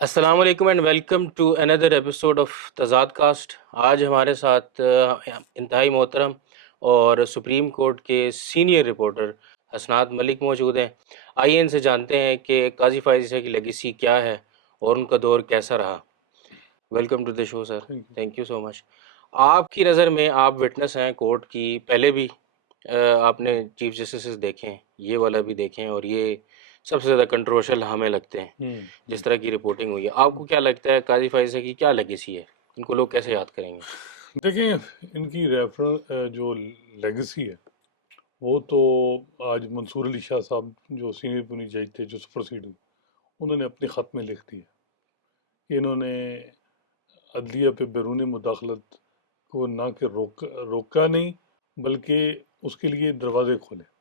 السلام علیکم and welcome to another episode of Tazad cast. آج ہمارے ساتھ انتہائی محترم اور سپریم کورٹ کے سینئر رپورٹر حسنات ملک موجود ہیں۔ آئیے ان سے جانتے ہیں کہ قاضی فائز عیسیٰ کی لیگیسی کیا ہے اور ان کا دور کیسا رہا۔ Welcome to the show sir, thank you so much. آپ کی نظر میں آپ وٹنس ہیں کورٹ کی، پہلے بھی آپ نے چیف جسٹسز دیکھیں، یہ والا بھی دیکھیں، اور یہ سب سے زیادہ کنٹروورشل ہمیں لگتے ہیں جس طرح کی رپورٹنگ ہوئی ہے۔ آپ کو کیا لگتا ہے قاضی فائز کی کیا لیگیسی ہے؟ ان کو لوگ کیسے یاد کریں گے؟ دیکھیں، ان کی جو لیگسی ہے وہ تو آج منصور علی شاہ صاحب جو سینئر پونی جج تھے جو سپرسیڈ ہوئی، انہوں نے اپنے خط میں لکھ دیا کہ انہوں نے عدلیہ پہ بیرون مداخلت کو نہ کہ روکا نہیں بلکہ اس کے لیے دروازے کھولے۔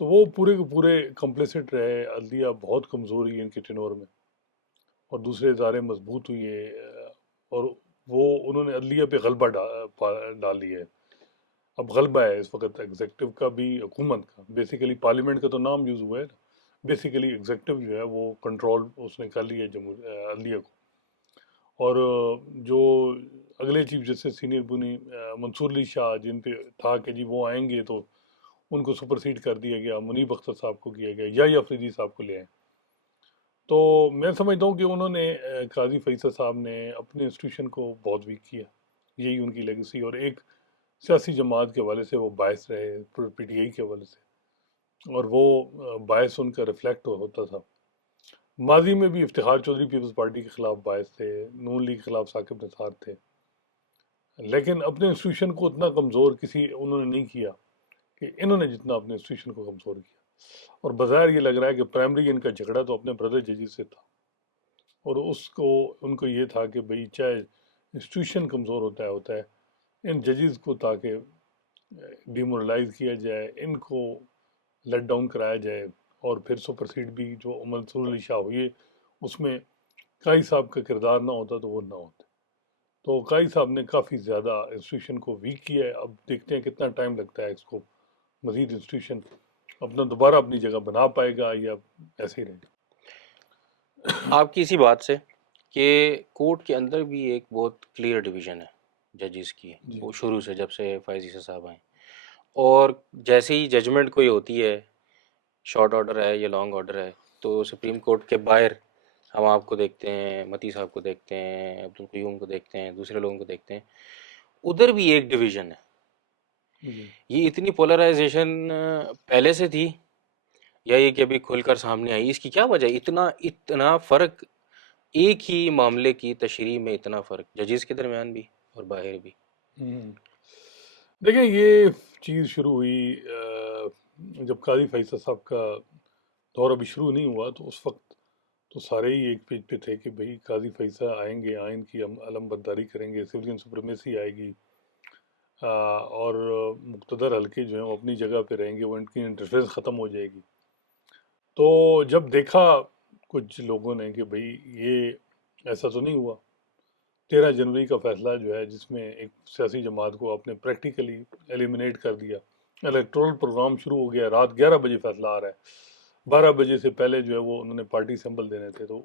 تو وہ پورے کے پورے کمپلیسٹ رہے، عدلیہ بہت کمزور ہوئی ان کے ٹینور میں اور دوسرے ادارے مضبوط ہوئے، اور وہ انہوں نے عدلیہ پہ غلبہ ڈال دیا ہے۔ اب غلبہ ہے اس وقت ایگزیکٹو کا بھی، حکومت کا، بیسیکلی پارلیمنٹ کا تو نام یوز ہوا ہے، بیسیکلی ایگزیکٹو جو ہے وہ کنٹرول اس نے کر لیا ہے عدلیہ کو۔ اور جو اگلے چیف جسٹس سینئر بنی منصور علی شاہ، جن پہ تھا کہ جی وہ آئیں گے تو ان کو سپرسیڈ کر دیا گیا، منیب اختر صاحب کو کیا گیا، یا افریدی صاحب کو لے آئے۔ تو میں سمجھتا ہوں کہ انہوں نے قاضی فیصل صاحب نے اپنے انسٹیٹیوشن کو بہت ویک کیا، یہی ان کی لیگسی، اور ایک سیاسی جماعت کے حوالے سے وہ باعث رہے، پی ٹی آئی کے حوالے سے، اور وہ باعث ان کا ریفلیکٹ ہوتا تھا۔ ماضی میں بھی افتخار چودھری پیپلز پارٹی کے خلاف باعث تھے، نون لیگ کے خلاف ثاقب نثار تھے، لیکن اپنے انسٹیٹیوشن کو اتنا کمزور کسی انہوں نے نہیں کیا کہ انہوں نے جتنا اپنے انسٹیٹیوشن کو کمزور کیا۔ اور بظاہر یہ لگ رہا ہے کہ پرائمری ان کا جھگڑا تو اپنے برادر ججز سے تھا، اور ان کو یہ تھا کہ بھئی چاہے انسٹیٹیوشن کمزور ہوتا ہے ان ججز کو تاکہ ڈیمورلائز کیا جائے، ان کو لیٹ ڈاؤن کرایا جائے، اور پھر سپرسیڈ بھی جو منصور علی شاہ ہوئے اس میں قاضی صاحب کا کردار نہ ہوتا تو وہ نہ ہوتے۔ تو قاضی صاحب نے کافی زیادہ انسٹیٹیوشن کو ویک کیا ہے۔ اب دیکھتے ہیں کتنا ٹائم لگتا ہے اس کو مزید انسٹیٹیوشن اپنا دوبارہ اپنی جگہ بنا پائے گا یا ایسے ہی رہے گا۔ آپ کی اسی بات سے کہ کورٹ کے اندر بھی ایک بہت کلیئر ڈویژن ہے ججز کی، وہ شروع سے جب سے فائز عیسیٰ صاحب آئیں، اور جیسے ہی ججمنٹ کوئی ہوتی ہے، شارٹ آرڈر ہے یا لانگ آرڈر ہے، تو سپریم کورٹ کے باہر ہم آپ کو دیکھتے ہیں، متی صاحب کو دیکھتے ہیں، عبدالقیوم کو دیکھتے ہیں، دوسرے لوگوں کو دیکھتے ہیں، ادھر بھی ایک ڈویژن ہے۔ یہ اتنی پولرائزیشن پہلے سے تھی یا یہ کہ ابھی کھل کر سامنے آئی؟ اس کی کیا وجہ ہے اتنا فرق، ایک ہی معاملے کی تشریح میں اتنا فرق ججز کے درمیان بھی اور باہر بھی؟ دیکھیں، یہ چیز شروع ہوئی جب قاضی فیصل صاحب کا دور ابھی شروع نہیں ہوا تو اس وقت تو سارے ہی ایک پیج پہ تھے کہ بھئی قاضی فیصل آئیں گے، آئین کی علم برداری کریں گے، سویلین سپریمیسی آئے گی، اور مقتدر حلقے جو ہیں وہ اپنی جگہ پہ رہیں گے، وہ ان کی انٹرفیرنس ختم ہو جائے گی۔ تو جب دیکھا کچھ لوگوں نے کہ بھئی یہ ایسا تو نہیں ہوا، 13 جنوری کا فیصلہ جو ہے جس میں ایک سیاسی جماعت کو آپ نے پریکٹیکلی ایلیمنیٹ کر دیا، الیکٹورل پروگرام شروع ہو گیا، رات 11 بجے فیصلہ آ رہا ہے، 12 بجے سے پہلے جو ہے وہ انہوں نے پارٹی سمبل دینے تھے، تو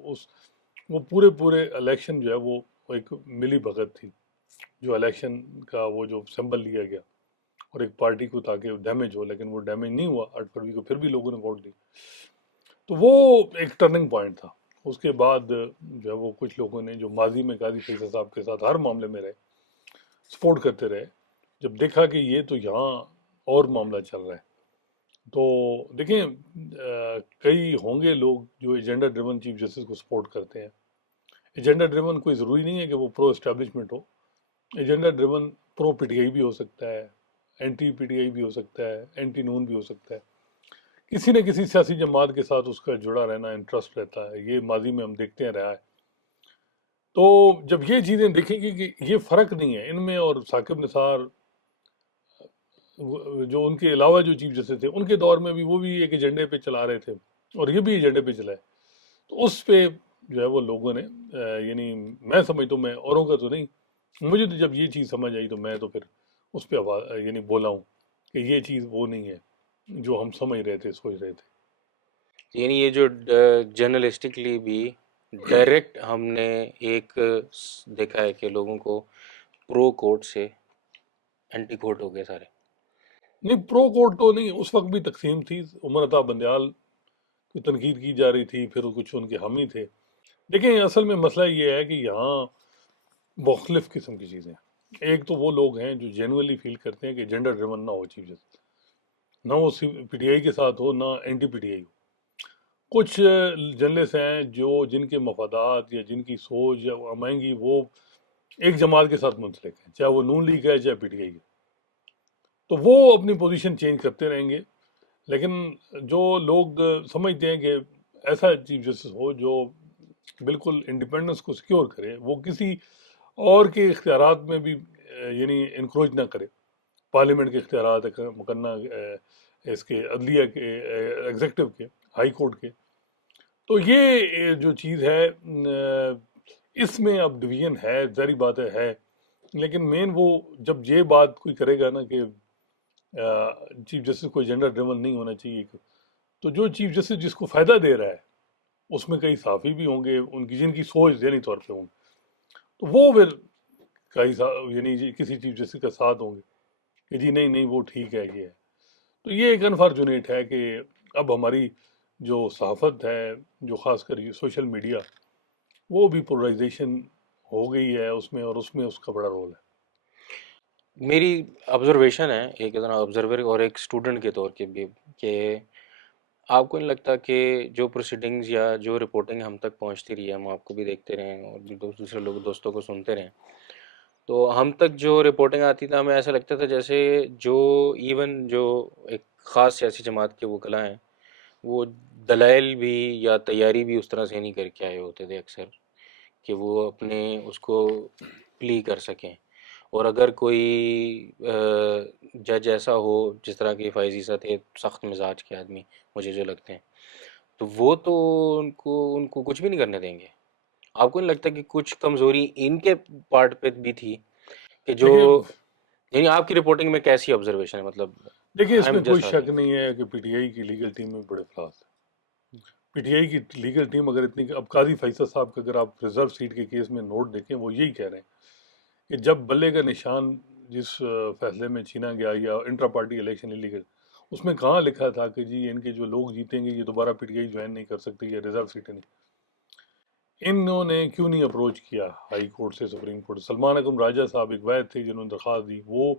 وہ پورے الیکشن جو ہے وہ ایک ملی بھگت تھی، جو الیکشن کا وہ جو سمبل لیا گیا اور ایک پارٹی کو تاکہ ڈیمیج ہو، لیکن وہ ڈیمیج نہیں ہوا، 8 فروری کو پھر بھی لوگوں نے ووٹ دی۔ تو وہ ایک ٹرننگ پوائنٹ تھا۔ اس کے بعد جو ہے وہ کچھ لوگوں نے جو ماضی میں قاضی فیصل صاحب کے ساتھ ہر معاملے میں رہے، سپورٹ کرتے رہے، جب دیکھا کہ یہ تو یہاں اور معاملہ چل رہا ہے، تو دیکھیں کئی ہوں گے لوگ جو ایجنڈا ڈریون چیف جسٹس کو سپورٹ کرتے ہیں۔ ایجنڈا ڈریون کوئی ضروری نہیں ہے کہ وہ پرو اسٹیبلشمنٹ ہو، agenda driven pro P T I بھی ہو سکتا ہے، اینٹی پی ٹی آئی بھی ہو سکتا ہے، اینٹی نون بھی ہو سکتا ہے، کسی نہ کسی سیاسی جماعت کے ساتھ اس کا جڑا رہنا انٹرسٹ رہتا ہے، یہ ماضی میں ہم دیکھتے ہیں رہا ہے۔ تو جب یہ چیزیں دیکھیں گے کہ یہ فرق نہیں ہے ان میں اور ثاقب نثار جو ان کے علاوہ جو چیف جسٹس تھے ان کے دور میں بھی وہ بھی ایک ایجنڈے پہ چلا رہے تھے اور یہ بھی ایجنڈے پہ چلائے، تو اس پہ جو ہے وہ لوگوں نے یعنی میں سمجھتا ہوں، میں اوروں کا تو نہیں، مجھے تو جب یہ چیز سمجھ آئی تو میں تو پھر اس پہ یعنی بولا ہوں کہ یہ چیز وہ نہیں ہے جو ہم سمجھ رہے تھے، سوچ رہے تھے۔ یعنی یہ جو جرنلسٹکلی بھی ڈائریکٹ ہم نے ایک دیکھا ہے کہ لوگوں کو پرو کورٹ سے اینٹی کورٹ ہو گئے سارے. نہیں، پرو کورٹ تو نہیں، اس وقت بھی تقسیم تھی، عمر عطا بندیال کی تنقید کی جا رہی تھی، پھر کچھ ان کے حامی تھے. دیکھیں اصل میں مسئلہ یہ ہے کہ یہاں مختلف قسم کی چیزیں ہیں. ایک تو وہ لوگ ہیں جو جینوئنلی فیل کرتے ہیں کہ جینڈر ڈریون نہ ہو چیف جسٹس، نہ وہ پی ٹی آئی کے ساتھ ہو نہ اینٹی پی ٹی آئی ہو. کچھ جرنلسٹ ہیں جن کے مفادات یا جن کی سوچ یا امائنگی وہ ایک جماعت کے ساتھ منسلک ہیں، چاہے وہ نون لیگ ہے چاہے پی ٹی آئی ہے، تو وہ اپنی پوزیشن چینج کرتے رہیں گے. لیکن جو لوگ سمجھتے ہیں کہ ایسا چیف جسٹس ہو جو بالکل انڈیپینڈنس کو سیکیور کرے، وہ کسی اور کے اختیارات میں بھی یعنی انکروچ نہ کرے، پارلیمنٹ کے اختیارات مقننہ اس کے عدلیہ کے، ایگزیکٹو کے، ہائی کورٹ کے. تو یہ جو چیز ہے اس میں اب ڈویژن ہے، ظاہری بات ہے. لیکن مین وہ جب یہ بات کوئی کرے گا نا کہ چیف جسٹس کو جینڈر ڈریون نہیں ہونا چاہیے، تو جو چیف جسٹس جس کو فائدہ دے رہا ہے اس میں کئی صحافی بھی ہوں گے ان کی جن کی سوچ ذہنی طور پہ ہوں گے، تو وہ پھر یعنی کسی چیف جسٹس کا ساتھ ہوں گے کہ جی نہیں نہیں وہ ٹھیک ہے یہ ہے. تو یہ ایک انفارچونیٹ ہے کہ اب ہماری جو صحافت ہے، جو خاص کر یہ سوشل میڈیا، وہ بھی پولرائزیشن ہو گئی ہے اس میں، اور اس میں اس کا بڑا رول ہے. میری آبزرویشن ہے ایک آبزرور اور ایک اسٹوڈنٹ کے طور کے بھی، کہ آپ کو نہیں لگتا کہ جو پروسیڈنگز یا جو رپورٹنگ ہم تک پہنچتی رہی ہے، ہم آپ کو بھی دیکھتے رہے ہیں اور دوسرے لوگ دوستوں کو سنتے رہیں، تو ہم تک جو رپورٹنگ آتی تھی ہمیں ایسا لگتا تھا جیسے جو ایون جو ایک خاص سیاسی جماعت کے وکلاء ہیں وہ دلائل بھی یا تیاری بھی اس طرح سے نہیں کر کے آئے ہوتے تھے اکثر کہ وہ اپنے اس کو پلی کر سکیں. اور اگر کوئی جج ایسا ہو جس طرح کے فائز عیسیٰ تھے، سخت مزاج کے آدمی مجھے جو لگتے ہیں، تو وہ تو ان کو کچھ بھی نہیں کرنے دیں گے. آپ کو نہیں لگتا کہ کچھ کمزوری ان کے پارٹ پہ بھی تھی کہ جو، دیکھیں یعنی آپ کی رپورٹنگ میں کیسی آبزرویشن ہے؟ مطلب دیکھیں اس آئی میں ایم کوئی جسٹ شک آسکنگ. نہیں ہے کہ پی ٹی آئی کی لیگل ٹیم میں بڑے فلاس ہیں. پی ٹی آئی کی لیگل ٹیم اگر اتنی، اب قاضی فیصل صاحب کا اگر آپ ریزرو سیٹ کے کیس میں نوٹ دیکھیں، وہ یہی کہہ رہے ہیں کہ جب بلے کا نشان جس فیصلے میں چھینا گیا یا انٹرا پارٹی الیکشن انلیگل، اس میں کہاں لکھا تھا کہ جی ان کے جو لوگ جیتیں گے یہ دوبارہ پی ٹی آئی جوائن نہیں کر سکتے یا ریزرو سیٹیں نہیں. انہوں نے کیوں نہیں اپروچ کیا ہائی کورٹ سے سپریم کورٹ؟ سلمان اکرم راجہ صاحب ایک وائد تھے جنہوں نے درخواست دی، وہ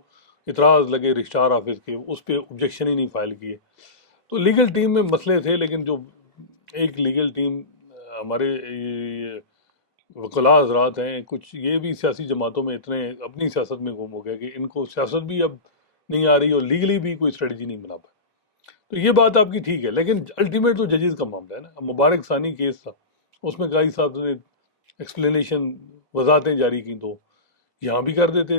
اعتراض لگے رجسٹرار آفس کے، اس پہ objection ہی نہیں فائل کیے. تو لیگل ٹیم میں مسئلے تھے، لیکن جو ایک لیگل ٹیم ہمارے یہ وکلاء حضرات ہیں، کچھ یہ بھی سیاسی جماعتوں میں اتنے اپنی سیاست میں گم ہو گئے کہ ان کو سیاست بھی اب نہیں آ رہی اور لیگلی بھی کوئی اسٹریٹجی نہیں بنا پائے. تو یہ بات آپ کی ٹھیک ہے، لیکن الٹیمیٹ تو ججز کا معاملہ ہے نا. اب مبارک ثانی کیس تھا، اس میں قاضی صاحب نے ایکسپلینیشن وضاحتیں جاری کی، تو یہاں بھی کر دیتے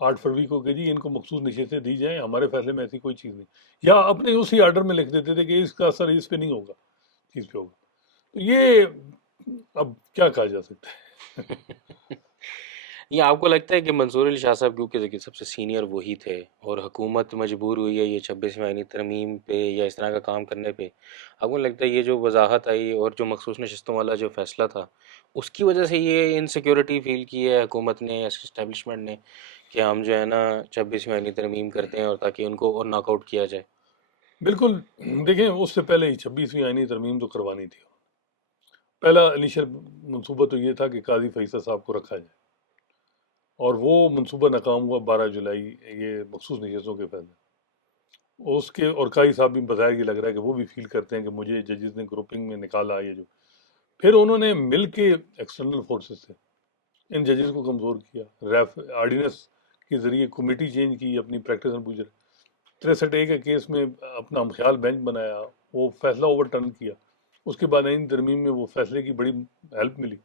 8 فروری کو کہ جی ان کو مخصوص نشستیں دی جائیں، ہمارے فیصلے میں ایسی کوئی چیز نہیں، یا اپنے اسی آرڈر میں لکھ دیتے تھے کہ اس کا اثر اس پہ نہیں ہوگا، چیز پہ ہوگا. تو یہ اب کیا کہا جا سکتا ہے. یہ آپ کو لگتا ہے کہ منصور علی شاہ صاحب کیونکہ دیکھیے سب سے سینئر وہی تھے اور حکومت مجبور ہوئی ہے یہ 26ویں آئینی ترمیم پہ یا اس طرح کا کام کرنے پہ، آپ کو لگتا ہے یہ جو وضاحت آئی اور جو مخصوص نشستوں والا جو فیصلہ تھا اس کی وجہ سے یہ انسیکیورٹی فیل کی ہے حکومت نے یا اسٹیبلشمنٹ نے کہ ہم جو ہے نا 26ویں آئینی ترمیم کرتے ہیں اور تاکہ ان کو اور ناک آؤٹ کیا جائے؟ بالکل. دیکھیں اس سے پہلے ہی 26ویں آئینی ترمیم تو کروانی تھی. پہلا انیشل منصوبہ تو یہ تھا کہ قاضی فیصل صاحب کو رکھا جائے، اور وہ منصوبہ ناکام ہوا 12 جولائی، یہ مخصوص نشستوں کے فیصلے اس کے. اور قاضی صاحب بھی بظاہر یہ لگ رہا ہے کہ وہ بھی فیل کرتے ہیں کہ مجھے ججز نے گروپنگ میں نکالا، یہ جو پھر انہوں نے مل کے ایکسٹرنل فورسز سے ان ججز کو کمزور کیا، آرڈیننس کے ذریعے کمیٹی چینج کی اپنی پریکٹس اینڈ پروسیجر. 63A کے کیس میں اپنا ہم خیال بینچ بنایا، وہ فیصلہ اوور ٹرن کیا. اس کے بعد آئین ترمیم میں وہ فیصلے کی بڑی ہیلپ ملی،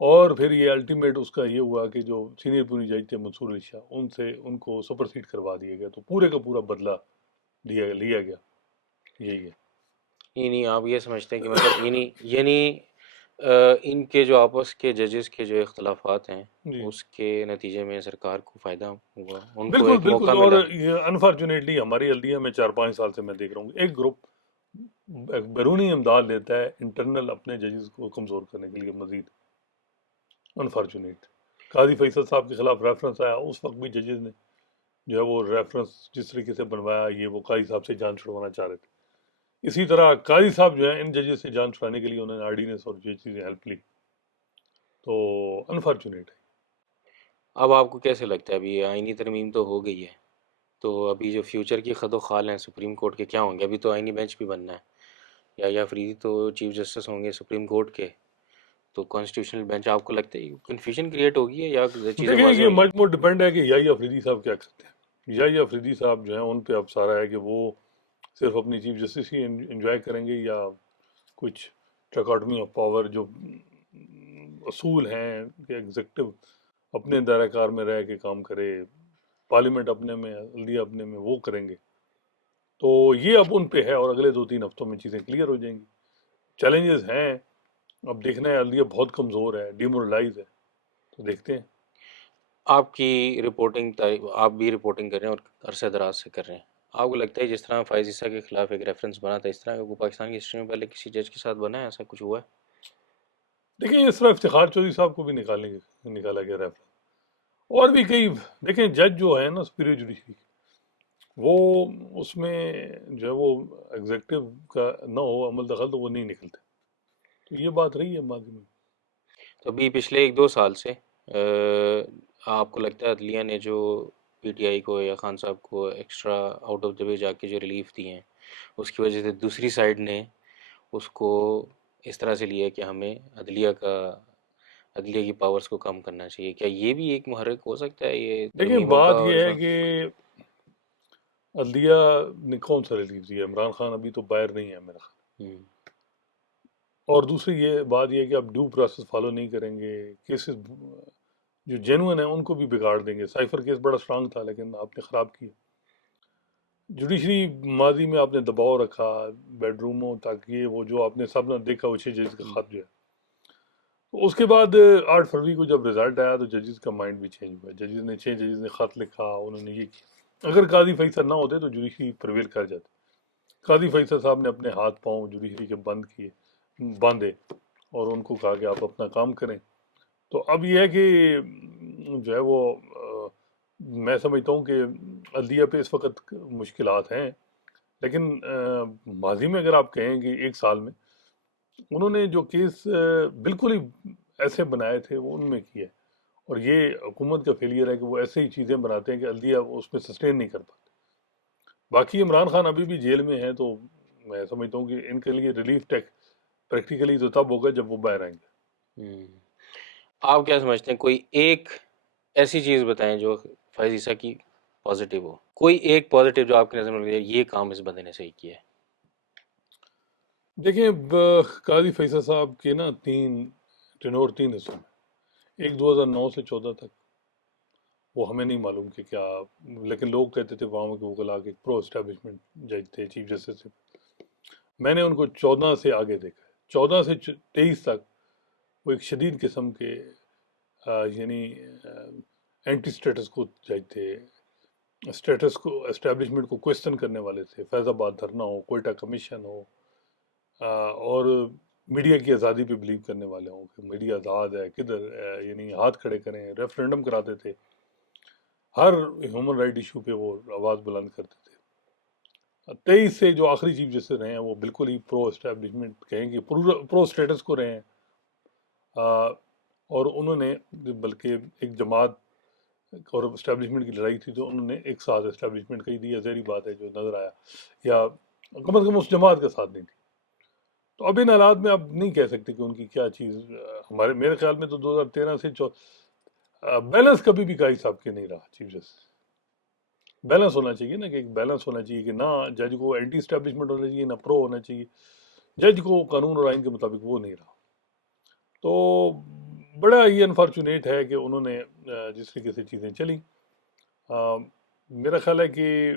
اور پھر یہ الٹیمیٹ اس کا یہ ہوا کہ جو سینئر پوری جج تھے منصور علی شاہ، ان کو سپرسیڈ کروا دیا گیا. تو پورے کا پورا بدلہ لیا گیا. یہی ہے. نہیں آپ یہ سمجھتے ہیں کہ مطلب یعنی ان کے جو آپس کے ججز کے جو اختلافات ہیں جی اس کے نتیجے میں سرکار کو فائدہ ہوا، ان کو بالکل ایک موقع بالکل. اور ملا؟ یہ انفارچونیٹلی ہماری عدلیہ میں 4-5 سال سے میں دیکھ رہا ہوں ایک گروپ بیرونی امداد لیتا ہے انٹرنل اپنے ججز کو کمزور کرنے کے لیے مزید. انفارچونیٹ قاضی فیصل صاحب کے خلاف ریفرنس آیا، اس وقت بھی ججز نے جو ہے وہ ریفرنس جس طریقے سے بنوایا، یہ وہ قاضی صاحب سے جان چھڑوانا چاہ رہے تھے. اسی طرح قاضی صاحب جو ہیں ان ججز سے جان چھڑانے کے لیے انہوں نے آرڈیننس اور یہ چیزیں ہیلپ لی. تو انفارچونیٹ ہے. اب آپ کو کیسے لگتا ہے ابھی یہ آئینی ترمیم تو ہو گئی ہے، تو ابھی جو فیوچر کی خد و خال ہیں سپریم کورٹ کے کیا ہوں گے؟ ابھی تو آئینی بینچ بھی بننا ہے، یا فریدی تو چیف جسٹس ہوں گے سپریم کورٹ کے، تو کانسٹیٹیوشنل بینچ آپ کو لگتا ہے کنفیوژن کریٹ ہوگی ہے یا چیزیں دیکھیں واضح یہ ہوئی ہیں؟ مچ مور ڈپینڈ ہے کہ یحییٰ افریدی صاحب کیا کرتے ہیں. یحییٰ افریدی صاحب جو ہیں ان پہ اب سارا ہے کہ وہ صرف اپنی چیف جسٹس ہی انجوائے کریں گے، یا کچھ ٹراکاٹمی آف پاور جو اصول ہیں کہ ایگزیکٹو اپنے دائرہ کار میں رہ کے کام کرے، پارلیمنٹ اپنے میں، عدلیہ اپنے میں، وہ کریں گے. تو یہ اب ان پہ ہے، اور اگلے 2-3 ہفتوں میں چیزیں کلیئر ہو جائیں گی. چیلنجز ہیں، اب دیکھنا ہے. عدلیہ بہت کمزور ہے، ڈیمورلائز ہے، تو دیکھتے ہیں. آپ کی رپورٹنگ، آپ بھی رپورٹنگ کر رہے ہیں اور عرصہ دراز سے کر رہے ہیں، آپ کو لگتا ہے جس طرح فائز عیسیٰ کے خلاف ایک ریفرنس بنا تھا، اس طرح کا کوئی پاکستان کی ہسٹری میں پہلے کسی جج کے ساتھ بنا ہے؟ ایسا کچھ ہوا ہے؟ دیکھیں اس طرح افتخار چودھری صاحب کو بھی نکالا گیا ریفرنس، اور بھی کئی. دیکھیں جج جو ہے نا سپیریئر جوڈیشری، وہ اس میں جو ہے وہ ایگزیکٹو کا نہ ہو عمل دخل تو وہ نہیں نکلتے. تو یہ بات رہی ہے ماضی میں. تو ابھی پچھلے 1-2 سال سے آپ کو لگتا ہے عدلیہ نے جو پی ٹی آئی کو یا خان صاحب کو ایکسٹرا آؤٹ آف دا وے جا کے جو ریلیف دی ہیں، اس کی وجہ سے دوسری سائڈ نے اس کو اس طرح سے لیا کہ ہمیں عدلیہ کی پاورز کو کم کرنا چاہیے؟ کیا یہ بھی ایک محرک ہو سکتا ہے یہ دیکھیں ترمیموں کا بات اور یہ اس ہے وقت؟ کہ عدلیہ نے کون سا ریلیف دیا؟ عمران خان ابھی تو باہر نہیں ہے میرا خیال. ہوں، اور دوسری یہ بات یہ ہے کہ آپ ڈیو پروسیس فالو نہیں کریں گے، کیسز جو جینوئن ہیں ان کو بھی بگاڑ دیں گے. سائفر کیس بڑا اسٹرانگ تھا لیکن آپ نے خراب کیا. جوڈیشری ماضی میں آپ نے دباؤ رکھا بیڈ روموں تک، یہ وہ جو آپ نے سب نے دیکھا وہ 6 ججز کا خط جو ہے. تو اس کے بعد 8 فروری کو جب رزلٹ آیا تو ججز کا مائنڈ بھی چینج ہوا. 6 ججز نے خط لکھا، انہوں نے یہ کیا. اگر قاضی فیصل نہ ہوتے تو جوڈیشری پرویل کر جاتی. قاضی فیصل صاحب نے اپنے ہاتھ پاؤں جوڈیشری کے باندھے اور ان کو کہا کہ آپ اپنا کام کریں. تو اب یہ ہے کہ جو ہے وہ میں سمجھتا ہوں کہ عدلیہ پہ اس وقت مشکلات ہیں، لیکن ماضی میں اگر آپ کہیں کہ 1 سال میں انہوں نے جو کیس بالکل ہی ایسے بنائے تھے وہ ان میں کیا ہے. اور یہ حکومت کا فیلئر ہے کہ وہ ایسے ہی چیزیں بناتے ہیں کہ عدلیہ اس میں سسٹین نہیں کر پاتے. باقی عمران خان ابھی بھی جیل میں ہیں، تو میں سمجھتا ہوں کہ ان کے لیے ریلیف ٹیک پریکٹیکلی تو تب ہوگا جب وہ باہر آئیں گے. ہوں۔ آپ کیا سمجھتے ہیں، کوئی ایک ایسی چیز بتائیں جو فائز عیسیٰ کی پازیٹیو ہو، کوئی ایک پازیٹیو جو آپ کی نظر میں لگے یہ کام اس بندے نے صحیح کیا ہے؟ دیکھیں قاضی فیصل صاحب کے نا 3 حصوں میں، ایک 2009 سے 14 تک وہ ہمیں نہیں معلوم کہ کیا، لیکن لوگ کہتے تھے وہاں کے وکلاء کے پرو اسٹیبلشمنٹ جج تھے چیف جسٹس سے. میں نے ان کو 14 سے آگے دیکھا ہے. 14 سے 23 تک وہ ایک شدید قسم کے یعنی اینٹی اسٹیٹس کو جج تھے، اسٹیٹس کو اسٹیبلشمنٹ کو کوشچن کرنے والے تھے. فیض آباد دھرنا ہو، کوئٹہ کمیشن ہو، اور میڈیا کی آزادی پہ بلیو کرنے والے ہوں کہ میڈیا آزاد ہے کدھر، یعنی ہاتھ کھڑے کریں. ریفرینڈم کراتے تھے، ہر ہیومن رائٹ ایشو پہ وہ آواز بلند کرتے تھے. 23 سے جو آخری چیف جسٹس رہے ہیں وہ بالکل ہی پرو اسٹیبلشمنٹ کہیں گے، پرو اسٹیٹس کو رہے ہیں. اور انہوں نے بلکہ ایک جماعت اور اسٹیبلشمنٹ کی لڑائی تھی تو انہوں نے ایک ساتھ اسٹیبلشمنٹ کا ہی دیا. ظاہری بات ہے جو نظر آیا، یا کم از کم اس جماعت کا ساتھ نہیں تھی. تو اب ان حالات میں آپ نہیں کہہ سکتے کہ ان کی کیا چیز. میرے خیال میں تو 2013 سے بیلنس کبھی بھی قاضی صاحب کے نہیں رہا چیف جسٹس. بیلنس ہونا چاہیے نا، کہ ایک بیلنس ہونا چاہیے کہ نہ جج کو اینٹی اسٹیبلشمنٹ ہونا چاہیے نہ پرو ہونا چاہیے. جج کو قانون اور آئین کے مطابق وہ نہیں رہا. تو بڑا ہی انفارچونیٹ ہے کہ انہوں نے جس طریقے سے چیزیں چلی، میرا خیال ہے کہ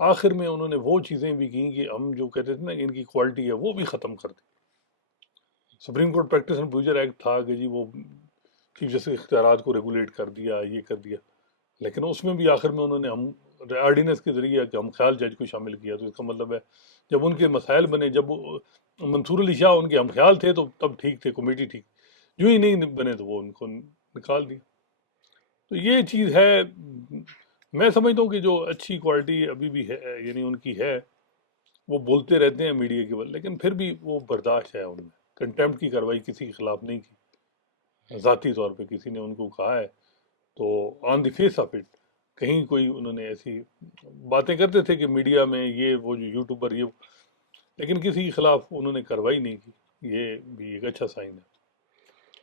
آخر میں انہوں نے وہ چیزیں بھی کی کہ ہم جو کہتے تھے نا کہ ان کی کوالٹی ہے وہ بھی ختم کر دی. Supreme court practice and procedure act تھا کہ جی وہ چیف جسٹس کے اختیارات کو ریگولیٹ کر دیا، یہ کر دیا، لیکن اس میں بھی آخر میں انہوں نے ہم آرڈیننس کے ذریعے کہ ہم خیال جج کو شامل کیا، تو اس کا مطلب ہے جب ان کے مسائل بنے، جب منصور علی شاہ ان کے ہم خیال تھے تو تب ٹھیک تھے، کمیٹی ٹھیک، جو ہی نہیں بنے تو وہ ان کو نکال دیا. تو یہ چیز ہے. میں سمجھتا ہوں کہ جو اچھی کوالٹی ابھی بھی ہے، یعنی ان کی ہے، وہ بولتے رہتے ہیں میڈیا کے بل، لیکن پھر بھی وہ برداشت ہے ان میں. کنٹمپٹ کی کارروائی کسی کے خلاف نہیں کی، ذاتی طور پہ کسی نے ان کو کہا ہے تو آن دی فیس آف اٹ کہیں کوئی انہوں نے ایسی باتیں کرتے تھے کہ میڈیا میں یہ وہ جو یوٹیوبر یہ، لیکن کسی کے خلاف انہوں نے کارروائی نہیں کی. یہ بھی ایک اچھا سائن ہے.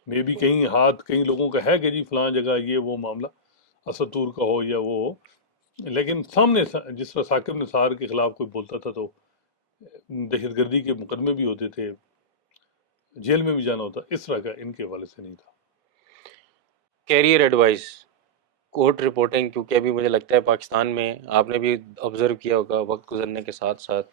مے بھی کہیں ہاتھ کئی لوگوں کا ہے کہ جی فلاں جگہ یہ وہ معاملہ اسطور کا ہو یا وہ ہو، لیکن سامنے جس طرح ثاقب نثار کے خلاف کوئی بولتا تھا تو دہشت گردی کے مقدمے بھی ہوتے تھے، جیل میں بھی جانا ہوتا، اس طرح کا ان کے حوالے سے نہیں تھا. کیریئر ایڈوائز، کورٹ رپورٹنگ، کیونکہ ابھی مجھے لگتا ہے پاکستان میں آپ نے بھی آبزرو کیا ہوگا وقت گزرنے کے ساتھ ساتھ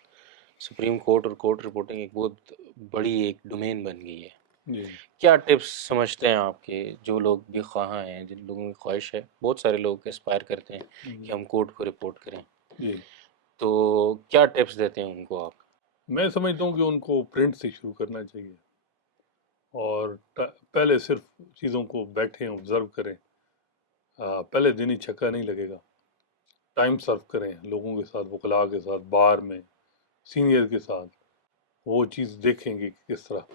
سپریم کورٹ اور کورٹ رپورٹنگ ایک بہت بڑی ایک ڈومین بن گئی ہے. جی کیا ٹپس سمجھتے ہیں آپ کے، جو لوگ بھی خواہاں ہیں، جن لوگوں کی خواہش ہے، بہت سارے لوگ اسپائر کرتے ہیں کہ ہم کورٹ کو رپورٹ کریں، جی تو کیا ٹپس دیتے ہیں ان کو آپ؟ میں سمجھتا ہوں کہ ان کو پرنٹ سے شروع کرنا چاہیے، اور پہلے صرف چیزوں کو بیٹھیں آبزرو کریں. پہلے دن ہی چھکا نہیں لگے گا. ٹائم سرو کریں لوگوں کے ساتھ، وکلاء کے ساتھ، بار میں سینئر کے ساتھ. وہ چیز دیکھیں گے کہ کس طرح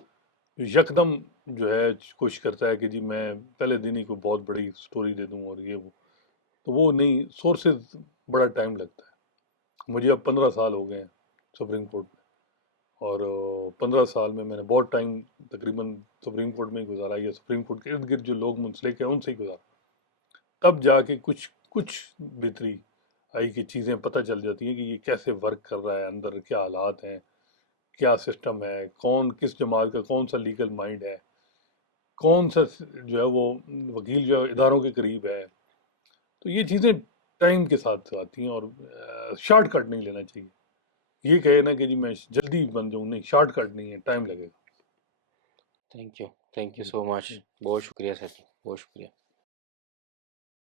یکدم جو ہے کوشش کرتا ہے کہ جی میں پہلے دن ہی کو بہت بڑی سٹوری دے دوں اور یہ وہ، تو وہ نہیں. سورسز بڑا ٹائم لگتا ہے. مجھے اب 15 سال ہو گئے ہیں سپریم کورٹ میں، اور 15 سال میں نے بہت ٹائم تقریباً سپریم کورٹ میں ہی گزارا، یا سپریم کورٹ کے ارد گرد جو لوگ منسلک ہیں ان سے ہی گزارا. تب جا کے کچھ بہتری آئی کہ چیزیں پتہ چل جاتی ہیں کہ یہ کیسے ورک کر رہا ہے، اندر کیا حالات ہیں، کیا سسٹم ہے، کون کس جماعت کا کون سا لیگل مائنڈ ہے، کون سا جو ہے وہ وکیل جو ہے اداروں کے قریب ہے. تو یہ چیزیں ٹائم کے ساتھ آتی ہیں، اور شارٹ کٹ نہیں لینا چاہیے. یہ کہے نا کہ جی میں جلدی بن جاؤں، نہیں، شارٹ کٹ نہیں ہے، ٹائم لگے گا. تھینک یو سو مچ، بہت شکریہ سر جی، بہت شکریہ.